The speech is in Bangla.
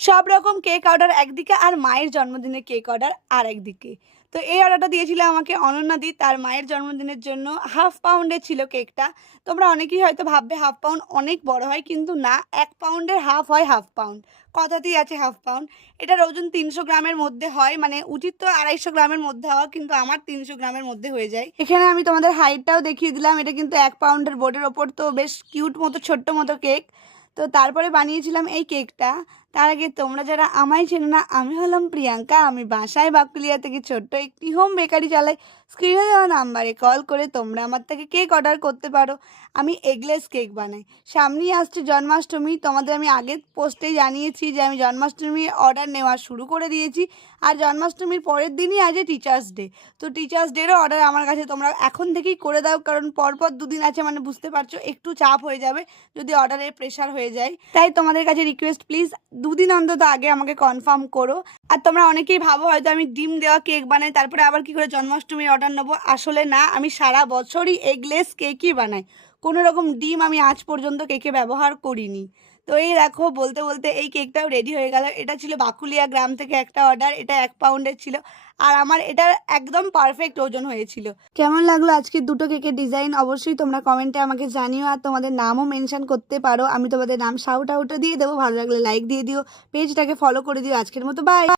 সব রকম কেক অর্ডার একদিকে আর মায়ের জন্মদিনের কেক অর্ডার আর একদিকে। তো এই অর্ডারটা দিয়েছিল আমাকে অনন্যাদি, তার মায়ের জন্মদিনের জন্য। হাফ পাউন্ডের ছিল কেকটা। তোমরা অনেকেই হয়তো ভাববে হাফ পাউন্ড অনেক বড় হয়, কিন্তু না, 1 পাউন্ডের হাফ হয় হাফ পাউন্ড। কথাতেই আছে হাফ পাউন্ড। এটার ওজন 300 গ্রামের মধ্যে হয়, মানে উচিত তো 250 গ্রামের মধ্যে হওয়া, কিন্তু আমার 300 গ্রামের মধ্যে হয়ে যায়। এখানে আমি তোমাদের হাইটটাও দেখিয়ে দিলাম। এটা কিন্তু 1 পাউন্ডের বোর্ডের ওপর, তো বেশ কিউট মতো ছোট্ট মতো কেক। তো তারপরে বানিয়েছিলাম এই কেকটা। তার আগে তোমরা যারা আমায় চেনো না, আমি হলাম প্রিয়াঙ্কা। আমি বাসায় বাকুলিয়া থেকে ছোট্ট একটি হোম বেকারি চালাই। স্ক্রিনে দেওয়া নাম্বারে কল করে তোমরা আমার থেকে কেক অর্ডার করতে পারো। আমি এগলেস কেক বানাই। সামনেই আসছে জন্মাষ্টমী। তোমাদের আমি আগের পোস্টেই জানিয়েছি যে আমি জন্মাষ্টমীর অর্ডার নেওয়া শুরু করে দিয়েছি। আর জন্মাষ্টমীর পরের দিনই আছে টিচার্স ডে। তো টিচার্স ডেরও অর্ডার আমার কাছে তোমরা এখন থেকেই করে দাও, কারণ পরপর 2 দিন আছে, মানে বুঝতে পারছো একটু চাপ হয়ে যাবে যদি অর্ডারের প্রেশার হয়ে যায়। তাই তোমাদের কাছে রিকোয়েস্ট, প্লিজ 2 দিন অন্তত আগে আমাকে কনফার্ম করো। আর তোমরা অনেকেই ভাবো হয়তো আমি ডিম দেওয়া কেক বানাই, তারপরে আবার কি করে জন্মাষ্টমীর অর্ডার নেবো। আসলে না, আমি সারা বছরই এগলেস কেকই বানাই। কোনো রকম ডিম আমি আজ পর্যন্ত কেকে ব্যবহার করিনি। তো এই দেখো, বলতে বলতে এই কেকটাও রেডি হয়ে গেল। এটা ছিল বাকুলিয়া গ্রাম থেকে একটা অর্ডার। এটা 1 পাউন্ডের ছিল, আর আমার এটার একদম পারফেক্ট ওজন হয়েছিল। কেমন লাগলো আজকে দুটো কেকের ডিজাইন অবশ্যই তোমরা কমেন্টে আমাকে জানিও। আর তোমাদের নামও মেনশন করতে পারো, আমি তোমাদের নাম শাউট আউটও দিয়ে দেবো। ভালো লাগলে লাইক দিয়ে দিও, পেজটাকে ফলো করে দিও। আজকের মতো বাই।